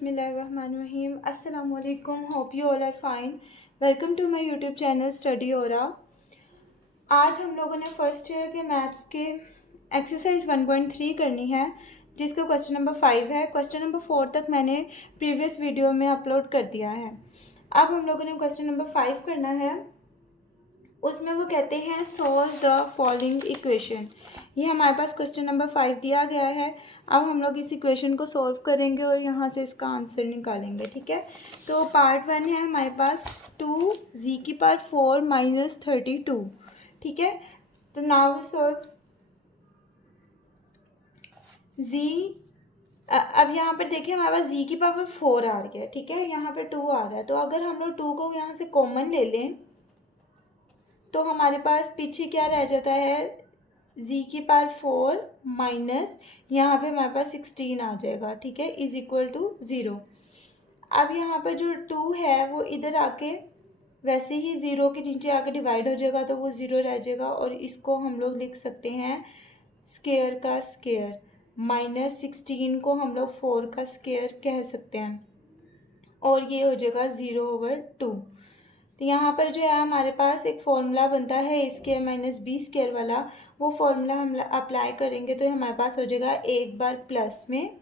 Bismillahirrahmanirrahim. Assalamu alaikum. Hope you all are fine. Welcome to my YouTube channel Study Aura. आज हम लोगों ने first year के maths के एक्सरसाइज 1.3 करनी है, जिसका क्वेश्चन नंबर 5 है। क्वेश्चन नंबर 4 तक मैंने प्रीवियस वीडियो में अपलोड कर दिया है। अब हम लोगों ने क्वेश्चन नंबर 5 करना है। उसमें वो कहते हैं सॉल्व द फॉलोइंग इक्वेशन। ये हमारे पास क्वेश्चन नंबर 5 दिया गया है। अब हम लोग इस इक्वेशन को सॉल्व करेंगे और यहाँ से इसका आंसर निकालेंगे। ठीक है, तो पार्ट 1 है हमारे पास 2z⁴ - 32। ठीक है, तो नाउ सॉल्व z। अब यहाँ पर देखिए हमारे पास z⁴ आ रही है। ठीक है, यहाँ पर 2 आ रहा है, तो अगर हम लोग 2 को यहाँ से कॉमन ले लें तो हमारे पास पीछे क्या रह जाता है, z⁴ माइनस यहाँ पे हमारे पास 16 आ जाएगा। ठीक है, इज इक्वल टू 0। अब यहाँ पर जो 2 है वो इधर आके वैसे ही 0 के नीचे आके डिवाइड हो जाएगा, तो वो 0 रह जाएगा। और इसको हम लोग लिख सकते हैं स्क्वायर का स्क्वायर, माइनस 16 को हम लोग 4 का स्क्वायर कह सकते हैं, और ये हो जाएगा 0/2। तो यहाँ पर जो है हमारे पास एक फॉर्मूला बनता है a² - b² वाला। वो फॉर्मूला हम अप्लाई करेंगे तो हमारे पास हो जाएगा एक बार प्लस में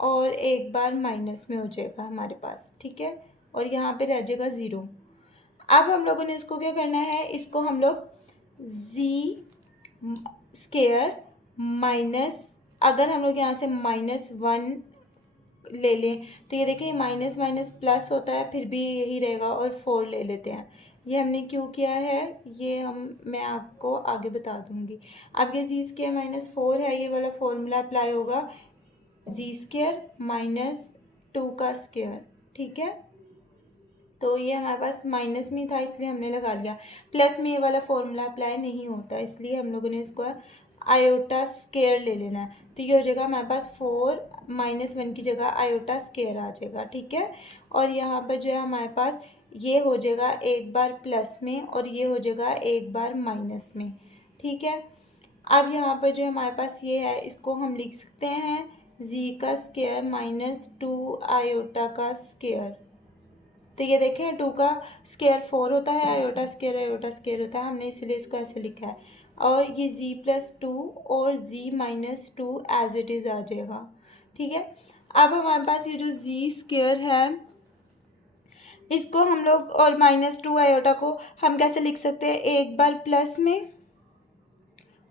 और एक बार माइनस में हो जाएगा हमारे पास। ठीक है, और यहाँ पे रह जाएगा 0। अब हम लोगों ने इसको क्या करना है, इसको हम लोग z² माइनस, अगर हम लोग यहाँ से -1 ले लें तो ये देखिए माइनस माइनस प्लस होता है, फिर भी यही रहेगा, और 4 ले लेते हैं। ये हमने क्यों किया है ये मैं आपको आगे बता दूंगी। अब ये z² - 4 है, ये वाला फॉर्मूला अप्लाई होगा z² - 2 का स्क्वायर। ठीक है, तो ये हमारे पास माइनस में था इसलिए हमने लगा लिया, प्लस में ये वाला फॉर्मूला अप्लाई नहीं होता, इसलिए हम लोगों ने इसको आयोटा स्क्वायर ले लेना है। तो ये हो जाएगा हमारे पास 4 -1 की जगह आयोटा स्क्वायर आ जाएगा। ठीक है, और यहाँ पर जो है हमारे पास ये हो जाएगा एक बार प्लस में और ये हो जाएगा एक बार माइनस में। ठीक है, अब यहाँ पर जो हमारे पास ये है, इसको हम लिख सकते हैं z² - 2 आयोटा का स्क्वायर। तो ये देखें 2 का स्क्वायर 4 होता है, आयोटा स्क्वायर होता है, हमने इसलिए इसको ऐसे लिखा है। और ये z+2 और z-2 एज इट इज़ आ जाएगा। ठीक है, अब हमारे पास ये जो z² है इसको हम लोग, और -2 आयोटा को हम कैसे लिख सकते हैं, एक बार प्लस में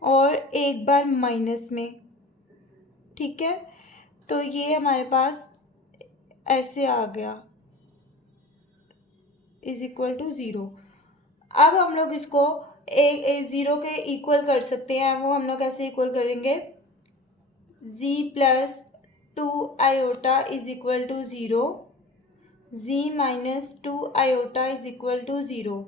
और एक बार माइनस में। ठीक है, तो ये हमारे पास ऐसे आ गया इज इक्वल टू 0। अब हम लोग इसको एक 0 के इक्वल कर सकते हैं। वो हम लोग कैसे इक्वल करेंगे, z+2 iota is equal to 0, z-2 iota is equal to 0।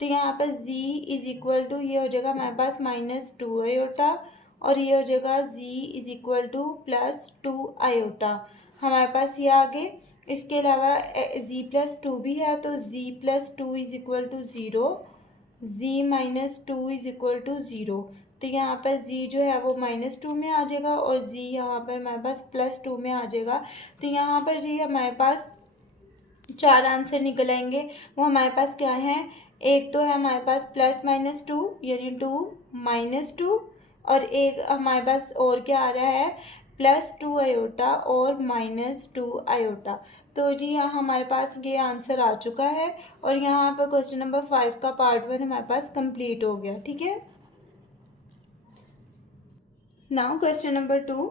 तो यहाँ पर z इज इक्वल टू, ये हो जाएगा हमारे पास -2 आयोटा, और ये हो जाएगा z is equal to +2 iota. हमारे पास ये आगे इसके अलावा z+2 भी है, तो z+2 is equal to 0, z-2 is equal to 0। तो यहाँ पर z जो है वो -2 में आ जाएगा और z यहाँ पर हमारे पास +2 में आ जाएगा। तो यहाँ पर जी हमारे पास 4 आंसर निकल आएंगे। वो हमारे पास क्या है, एक तो है हमारे पास +-2 यानी 2 - 2, और एक हमारे पास और क्या आ रहा है, +2 आयोटा और -2 आयोटा। तो जी यहाँ हमारे पास ये आंसर आ चुका है, और यहाँ पर क्वेश्चन नंबर 5 का पार्ट 1 हमारे पास कंप्लीट हो गया। ठीक है, नाउ क्वेश्चन नंबर 2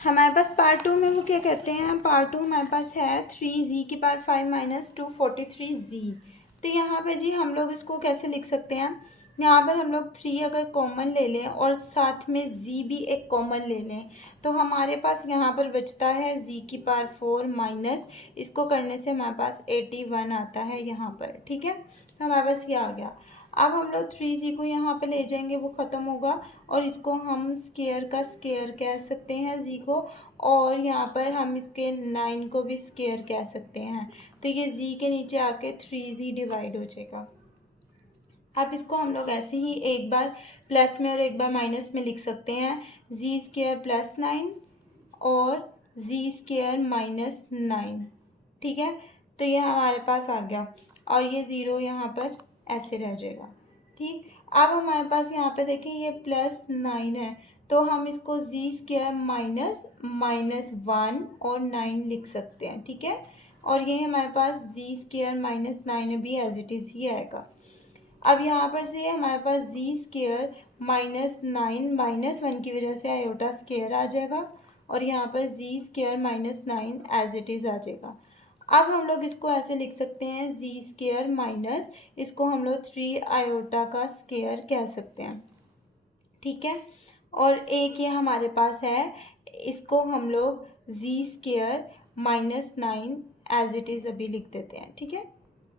हमारे पास पार्ट 2 में वो क्या कहते हैं, पार्ट 2 हमारे पास है 3z⁵ - 243z। तो यहाँ पे जी हम लोग इसको कैसे लिख सकते हैं, यहाँ पर हम लोग 3 अगर कॉमन ले लें और साथ में z भी एक कॉमन ले लें, तो हमारे पास यहाँ पर बचता है z⁴ माइनस, इसको करने से हमारे पास 81 आता है यहाँ पर। ठीक है, तो हमारे पास ये आ गया। अब हम लोग 3z को यहाँ पे ले जाएंगे, वो ख़त्म होगा, और इसको हम स्क्वायर का स्क्वायर कह सकते हैं z को, और यहाँ पर हम इसके 9 को भी स्क्वायर कह सकते हैं। तो ये z के नीचे आके 3z डिवाइड हो जाएगा। अब इसको हम लोग ऐसे ही एक बार प्लस में और एक बार माइनस में लिख सकते हैं, z² + 9 और जी स्क्वायर माइनस 9, ठीक है। तो ये हमारे पास आ गया और ये ज़ीरो यहाँ पर ऐसे रह जाएगा, ठीक। अब हमारे पास यहाँ पे देखिए ये +9 है, तो हम इसको जी स्क्वायर -1 और 9 लिख सकते हैं, ठीक है। और ये हमारे पास जी स्क्वायर -9 भी एज इट इज़ ही आएगा। अब यहाँ पर से हमारे पास जी स्क्वायर -9 -1 की वजह से आयोटा स्क्वायर आ जाएगा और यहाँ पर जी स्क्वायर -9 एज इट इज़ आ जाएगा। अब हम लोग इसको ऐसे लिख सकते हैं जी स्क्वायर माइनस, इसको हम लोग 3 आयोटा का स्क्वायर कह सकते हैं, ठीक है। और एक ये हमारे पास है, इसको हम लोग जी स्क्वायर -9 एज इट इज़ अभी लिख देते हैं, ठीक है,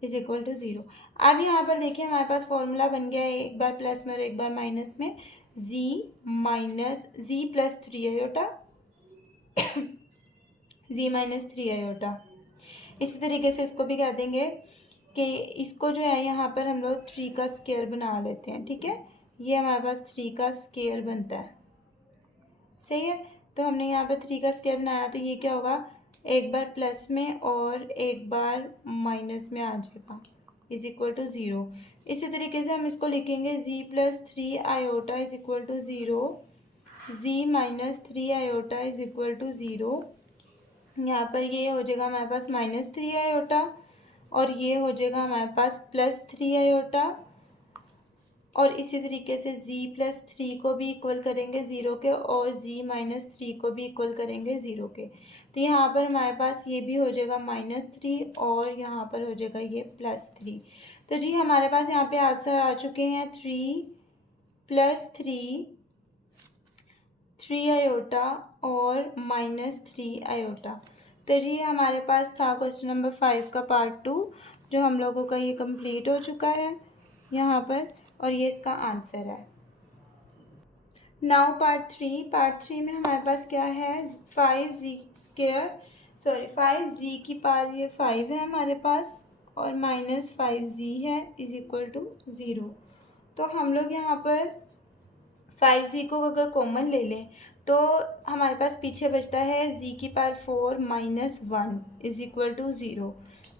इज इक्वल टू 0। अब यहाँ पर देखिए हमारे पास फॉर्मूला बन गया है, एक बार प्लस में और एक बार माइनस में, जी प्लस 3 आयोटा जी -3 आयोटा। इसी तरीके से इसको भी कह देंगे कि इसको जो है यहाँ पर हम लोग 3 का स्क्वायर बना लेते हैं, ठीक है। ये हमारे पास 3 का स्क्वायर बनता है, सही है। तो हमने यहाँ पर 3 का स्क्वायर बनाया, तो ये क्या होगा, एक बार प्लस में और एक बार माइनस में आ जाएगा, इज इक्वल टू 0। इसी तरीके से हम इसको लिखेंगे g +3 iota is equal to 0, g -3 iota is equal to 0। यहाँ पर ये हो जाएगा हमारे पास -3 आयोटा और ये हो जाएगा हमारे पास +3 आयोटा। और इसी तरीके से जी+3 को भी इक्वल करेंगे 0 के और जी-3 को भी इक्वल करेंगे 0 के। तो यहाँ पर हमारे पास ये भी हो जाएगा -3 और यहाँ पर हो जाएगा ये +3। तो जी हमारे पास यहाँ पे आंसर आ चुके हैं 3 आयोटा और -3 आयोटा। तो जी हमारे पास था क्वेश्चन नंबर 5 का पार्ट 2, जो हम लोगों का ये कंप्लीट हो चुका है यहाँ पर, और ये इसका आंसर है। नाउ पार्ट 3 में हमारे पास क्या है, 5g की पावर ये 5 है हमारे पास और -5g है इज इक्वल टू 0। तो हम लोग यहाँ पर 5g को अगर कॉमन ले लें तो हमारे पास पीछे बचता है g की पावर 4 -1 इज इक्वल टू 0।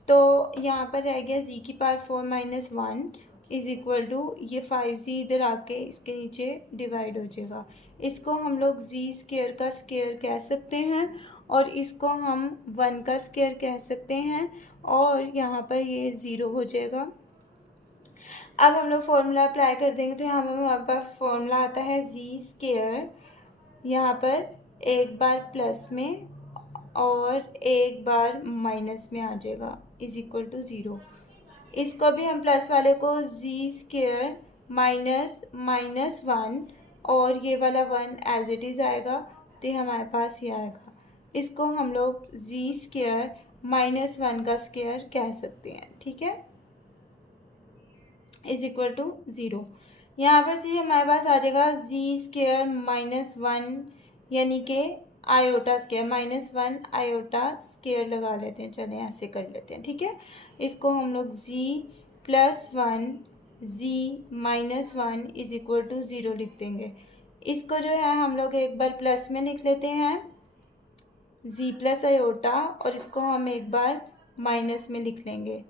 तो यहाँ पर रह गया g की पावर 4 -1 इज इक्वल टू ये 5g इधर आके इसके नीचे डिवाइड हो जाएगा। इसको हम लोग जी स्क्वायर का स्क्वायर कह सकते हैं और इसको हम 1 का स्क्वायर कह सकते हैं और यहाँ पर ये 0 हो जाएगा। अब हम लोग फॉर्मूला अप्लाई कर देंगे तो यहाँ पर हमारे पास फॉर्मूला आता है जी स्क्वायर, यहाँ पर एक बार प्लस में और एक बार माइनस में आ जाएगा इज इक्वल टू 0। इसको भी हम प्लस वाले को जी स्क्वायर -1 और ये वाला 1 एज इट इज़ आएगा, तो ये हमारे पास ये आएगा। इसको हम लोग जी स्क्वायर -1 का स्क्वायर कह सकते हैं, ठीक है, इज इक्वल टू 0। यहाँ पर से हमारे पास आ जाएगा जी स्क्वायर -1 यानी कि आयोटा स्क्वायर -1 आयोटा स्क्वायर लगा लेते हैं, चलें ऐसे कर लेते हैं, ठीक है। इसको हम लोग g+1 g-1 is equal to 0 लिख देंगे। इसको जो है हम लोग एक बार प्लस में लिख लेते हैं जी प्लस आयोटा और इसको हम एक बार माइनस में लिख लेंगे।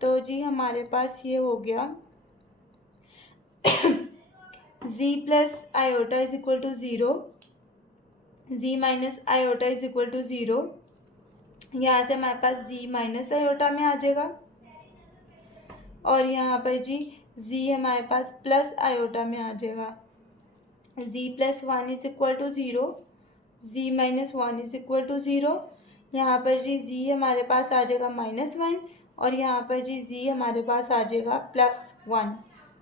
तो जी हमारे पास ये हो गया G plus iota is equal to 0, G minus iota is equal to 0। यहाँ से हमारे पास जी माइनस आयोटा में आ जाएगा और यहाँ पर जी हमारे पास प्लस आयोटा में आ जाएगा। g+1 is equal to 0, g-1 is equal to 0। यहाँ पर जी हमारे पास आ जाएगा -1 और यहाँ पर जी हमारे पास आ जाएगा +1,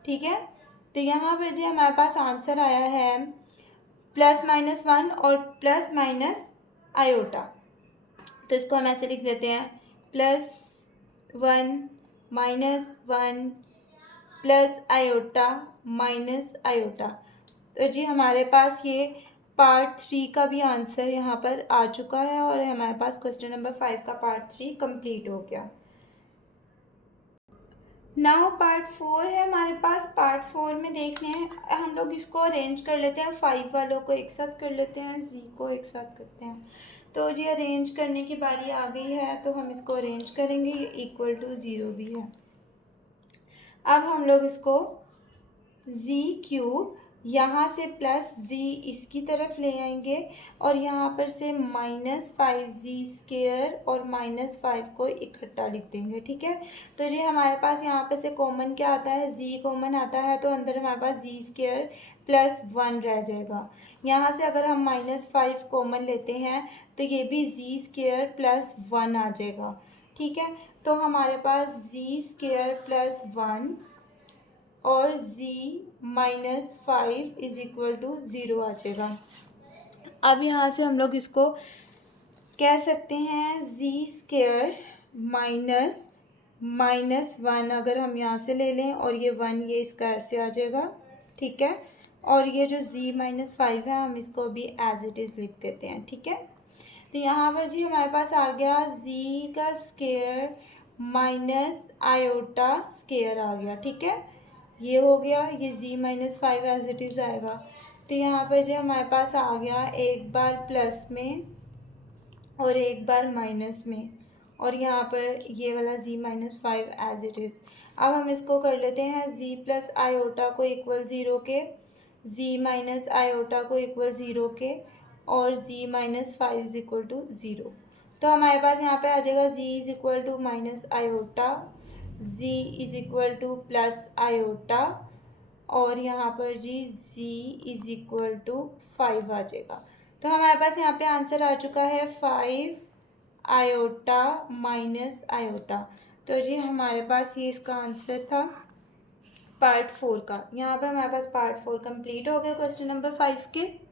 ठीक है। तो यहाँ पर हमारे पास आंसर आया है +-1 और + आयोटा। तो इसको हम ऐसे लिख लेते हैं +1 -1 प्लस आयोटा माइनस आयोटा। तो जी हमारे पास ये पार्ट 3 का भी आंसर यहाँ पर आ चुका है और हमारे पास क्वेश्चन नंबर 5 का पार्ट 3 कंप्लीट हो गया। नाउ पार्ट 4 है हमारे पास। पार्ट 4 में देखने हैं हम लोग, इसको अरेंज कर लेते हैं, 5 वालों को एक साथ कर लेते हैं, जी को एक साथ करते हैं। तो जी अरेंज करने की बारी आ गई है, तो हम इसको अरेंज करेंगे। ये इक्वल टू ज़ीरो भी है। अब हम लोग इसको जी क्यूब यहाँ से प्लस जी इसकी तरफ ले आएंगे और यहाँ पर से -5z² और -5 को इकट्ठा लिख देंगे। ठीक है, तो ये हमारे पास यहाँ पर से कॉमन क्या आता है, z कॉमन आता है, तो अंदर हमारे पास z² प्लस 1 रह जाएगा। यहाँ से अगर हम -5 कॉमन लेते हैं तो ये भी z² प्लस 1 आ जाएगा। ठीक है, तो हमारे पास z² प्लस 1 और z -5 इज इक्वल टू 0 आ जाएगा। अब यहाँ से हम लोग इसको कह सकते हैं z² -1 अगर हम यहाँ से ले लें और ये 1 ये इसका ऐसे आ जाएगा। ठीक है, और ये जो z -5 है हम इसको भी एज इट इज़ लिख देते हैं। ठीक है, तो यहाँ पर जी हमारे पास आ गया z का स्क्वायर माइनस आयोटा स्क्वायर आ गया। ठीक है, ये हो गया, ये z -5 एज इट इज़ आएगा। तो यहाँ पर जो हमारे पास आ गया एक बार प्लस में और एक बार माइनस में, और यहाँ पर ये वाला z -5 एज इट इज़। अब हम इसको कर लेते हैं z प्लस आयोटा को इक्वल 0 के, z माइनस आयोटा को इक्वल 0 के, और z -5 इज इक्वल टू 0। तो हमारे पास यहाँ पे आ जाएगा z is equal to minus iota, z is equal to plus iota, और यहाँ पर g z is equal to 5 आ जाएगा। तो हमारे पास यहाँ पे आंसर आ चुका है 5 आयोटा माइनस आयोटा। तो जी हमारे पास ये इसका आंसर था पार्ट 4 का। यहाँ पे हमारे पास पार्ट 4 कंप्लीट हो गया क्वेश्चन नंबर 5 के।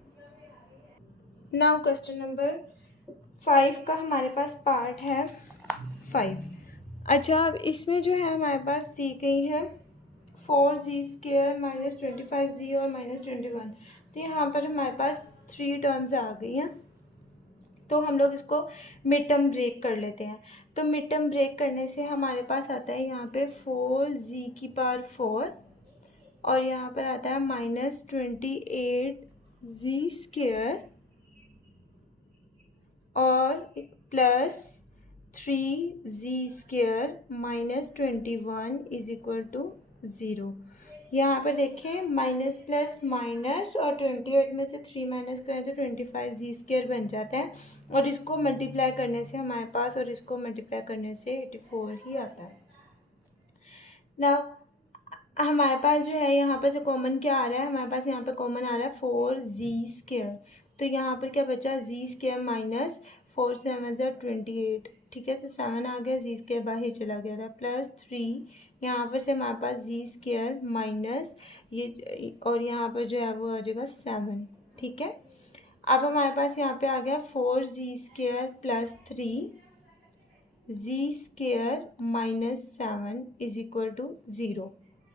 नाउ क्वेश्चन नंबर 5 का हमारे पास पार्ट है 5। अच्छा, अब इसमें जो है हमारे पास दी गई है 4z² -25z और -21। तो यहाँ पर हमारे पास 3 टर्म्स आ गई हैं। तो हम लोग इसको मिड टर्म ब्रेक कर लेते हैं। तो मिड टर्म ब्रेक करने से हमारे पास आता है यहाँ पे 4z⁴ और यहाँ पर आता है -28z² और plus 3z² -21 is equal to 0। यहाँ पर देखें माइनस प्लस माइनस और 28 में से 3 माइनस करें तो 25z² बन जाता है, और इसको मल्टीप्लाई करने से हमारे पास, और इसको मल्टीप्लाई करने से 84 ही आता है। नाउ हमारे पास जो है यहाँ पर से कॉमन क्या आ रहा है, हमारे पास यहाँ पे कॉमन आ रहा है 4z²। तो यहाँ पर क्या बचा, z² माइनस 4 7 28। ठीक है, तो 7 आ गया, z² बाहर चला गया था, प्लस 3 यहाँ पर से हमारे पास z² माइनस ये, और यहाँ पर जो है वो आ जाएगा 7। ठीक है, अब हमारे पास यहाँ पे आ गया 4z² plus 3z² -7 is equal to 0।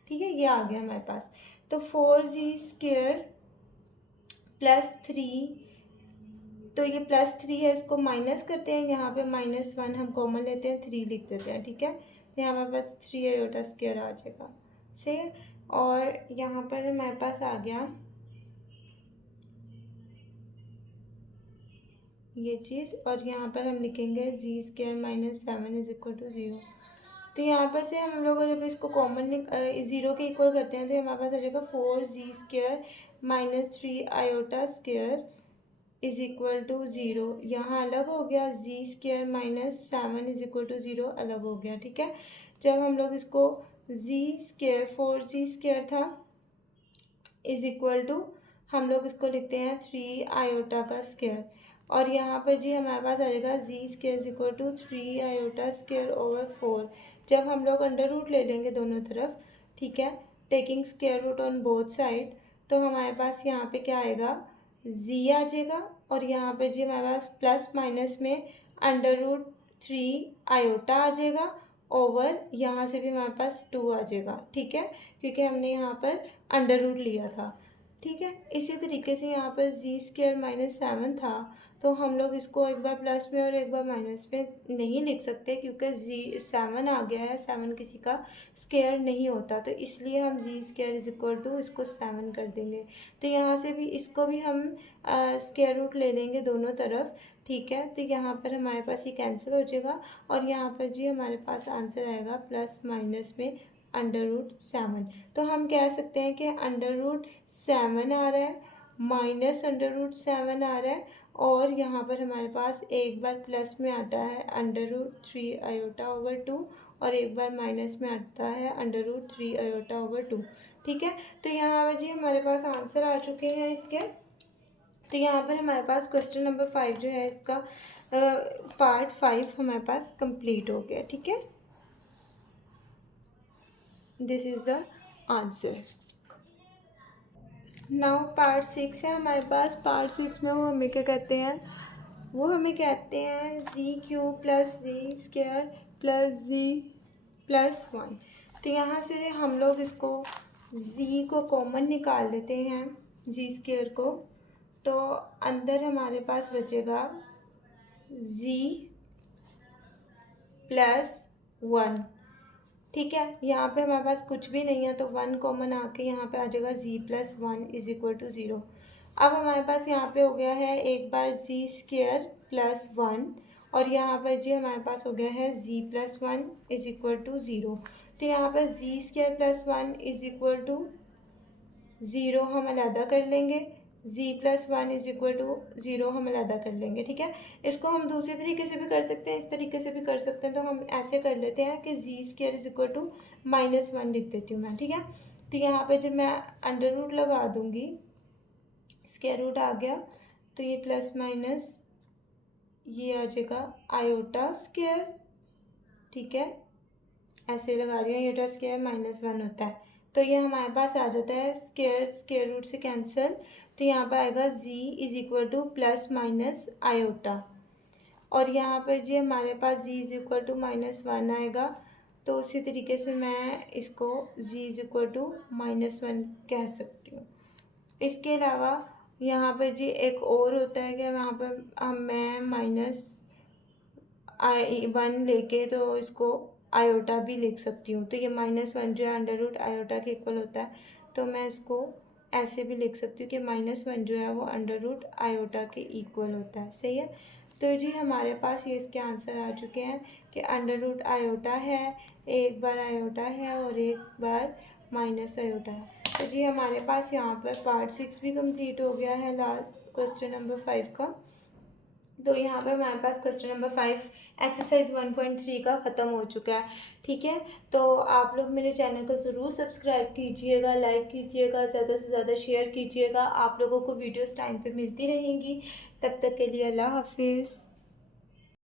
ठीक है, ये आ गया हमारे पास। तो 4z² प्लस 3, तो ये प्लस 3 है, इसको माइनस करते हैं, यहाँ पे -1 हम कॉमन लेते हैं, 3 लिख देते हैं। ठीक है, तो यहाँ हमारे पास 3 आयोटा स्क्वायर आ जाएगा। सही है, और यहाँ पर हमारे पास आ गया ये चीज़, और यहाँ पर हम लिखेंगे z² -7 इज इक्वल टू 0। तो यहाँ पर से हम लोग जब इसको कॉमन 0 के इक्वल करते हैं तो हमारे पास आ जाएगा 4z² -3 iota square is equal to 0। यहाँ अलग हो गया, z² -7 इज इक्वल टू 0 अलग हो गया। ठीक है, जब हम लोग इसको z² 4z² था इज इक्वल टू, हम लोग इसको लिखते हैं 3 आयोटा का स्क्वायर, और यहाँ पर जी हमारे पास आ जाएगा z² is equal to 3 iota square over 4। जब हम लोग अंडर रूट ले लेंगे दोनों तरफ, ठीक है, taking square root on both side, तो हमारे पास यहाँ पे क्या आएगा, z आ जाएगा, और यहाँ पे जी हमारे पास प्लस माइनस में अंडर रूट 3 आयोटा आ जाएगा, ओवर यहाँ से भी हमारे पास 2 आ जाएगा। ठीक है, क्योंकि हमने यहाँ पर अंडर रूट लिया था। ठीक है, इसी तरीके से यहाँ पर z² -7 था, तो हम लोग इसको एक बार प्लस में और एक बार माइनस में नहीं लिख सकते, क्योंकि 7 आ गया है, 7 किसी का स्क्वायर नहीं होता, तो इसलिए हम z² इज इक्वल टू इसको 7 कर देंगे। तो यहाँ से भी इसको भी हम स्क्वायर रूट ले लेंगे दोनों तरफ, ठीक है। तो यहाँ पर हमारे पास ये कैंसिल हो जाएगा और यहाँ पर जी हमारे पास आंसर आएगा प्लस माइनस में √7। तो हम कह सकते हैं कि √7 आ रहा है, माइनस √7 आ रहा है, और यहाँ पर हमारे पास एक बार प्लस में आता है √3i/2 और एक बार माइनस में आता है √3i/2। ठीक है। तो यहाँ पर जी हमारे पास आंसर आ चुके हैं इसके। तो यहाँ पर हमारे पास क्वेश्चन नंबर 5 जो है इसका पार्ट 5 हमारे पास कंप्लीट हो गया। ठीक है, this is the answer. Now part 6 है हमारे पास। पार्ट 6 में वो हमें क्या कहते हैं, वो हमें कहते हैं z³ + z² + z+1। तो यहाँ से हम लोग इसको z को कॉमन निकाल लेते हैं, z² को। तो अंदर हमारे पास बचेगा z+1। ठीक है, यहाँ पे हमारे पास कुछ भी नहीं है तो 1 कॉमन आके यहाँ पे आ जाएगा z+1 = 0। अब हमारे पास यहाँ पे हो गया है एक बार z² + 1 और यहाँ पर जी हमारे पास हो गया है z+1 = 0। तो यहाँ पर z² + 1 = 0 हम अलहदा कर लेंगे, z+1 = 0 हम अलहदा कर लेंगे। ठीक है, इसको हम दूसरे तरीके से भी कर सकते हैं, इस तरीके से भी कर सकते हैं। तो हम ऐसे कर लेते हैं कि z² = -1 लिख देती हूँ मैं। ठीक है, तो यहाँ पे जब मैं अंडर रूट लगा दूँगी, स्क्वायर रूट आ गया तो ये प्लस माइनस ये आ जाएगा i²। ठीक है, ऐसे लगा रही हूँ, i² -1 होता है तो ये हमारे पास आ जाता है स्क्वायर रूट से कैंसिल। तो यहाँ पर आएगा z = ±i। और यहाँ पर जी हमारे पास z = -1 आएगा। तो उसी तरीके से मैं इसको z = -1 कह सकती हूँ। इसके अलावा यहाँ पर जी एक और होता है कि वहाँ पर मैं -1 लेके तो इसको आयोटा भी लिख सकती हूँ। तो ये -1 जो है अंडर रूट आयोटा के इक्वल होता है, तो मैं इसको ऐसे भी लिख सकती हूँ कि -1 जो है वो अंडर रूट आयोटा के इक्वल होता है। सही है। तो जी हमारे पास ये इसके आंसर आ चुके हैं कि अंडर रूट आयोटा है, एक बार आयोटा है और एक बार माइनस आयोटा है। तो जी हमारे पास यहाँ पर पार्ट 6 भी कंप्लीट हो गया है, लास्ट क्वेश्चन नंबर 5 का। तो यहाँ पर हमारे पास क्वेश्चन नंबर 5 एक्सरसाइज 1.3 का ख़त्म हो चुका है। ठीक है, तो आप लोग मेरे चैनल को ज़रूर सब्सक्राइब कीजिएगा, लाइक कीजिएगा, ज़्यादा से ज़्यादा शेयर कीजिएगा। आप लोगों को वीडियोस टाइम पे मिलती रहेंगी। तब तक के लिए अल्लाह हाफिज़।